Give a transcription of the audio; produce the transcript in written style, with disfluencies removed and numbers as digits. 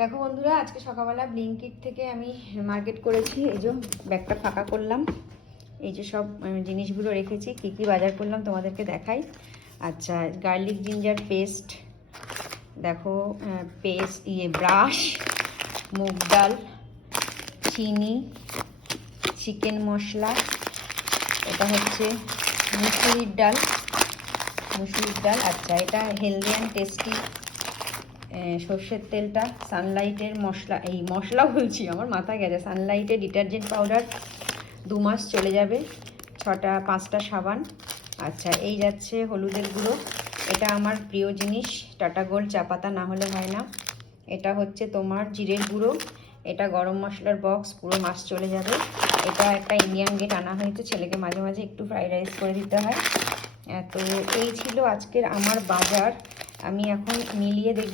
দেখো বন্ধুরা, আজকে সকালবেলা ব্লিঙ্কিট থেকে আমি মার্কেট করেছি। এই যে ব্যাগটা ফাঁকা করলাম, এই যে সব জিনিসগুলো রেখেছি। কি কি বাজার করলাম তোমাদেরকে দেখাই। আচ্ছা, গার্লিক জিঞ্জার পেস্ট, দেখো পেস্ট, ব্রাশ, মুগ ডাল, চিনি, চিকেন মশলা, এটা হচ্ছে মুসুরির ডাল। আচ্ছা, এটা হেলদি অ্যান্ড টেস্টি সর্ষের তেলটা, সানলাইটের মশলা, এই মশলা বলছি আমার মাথায় গেছে, সানলাইটের ডিটারজেন্ট পাউডার 2 মাস চলে যাবে, 5টা সাবান। আচ্ছা, এই যাচ্ছে হলুদের গুঁড়ো, এটা আমার প্রিয় জিনিস, টাটা গোল্ড চা পাতা না হলে হয় না। এটা হচ্ছে তোমার জিরের গুঁড়ো, এটা গরম মশলার বক্স, পুরো মাস চলে যাবে। এটা একটা ইন্ডিয়ান গেট আনা হয়েছে, ছেলেকে মাঝে মাঝে একটু ফ্রাইড রাইস করে দিতে হয়। তো এই ছিল আজকের আমার বাজার। আমি এখন মিলিয়ে দেখব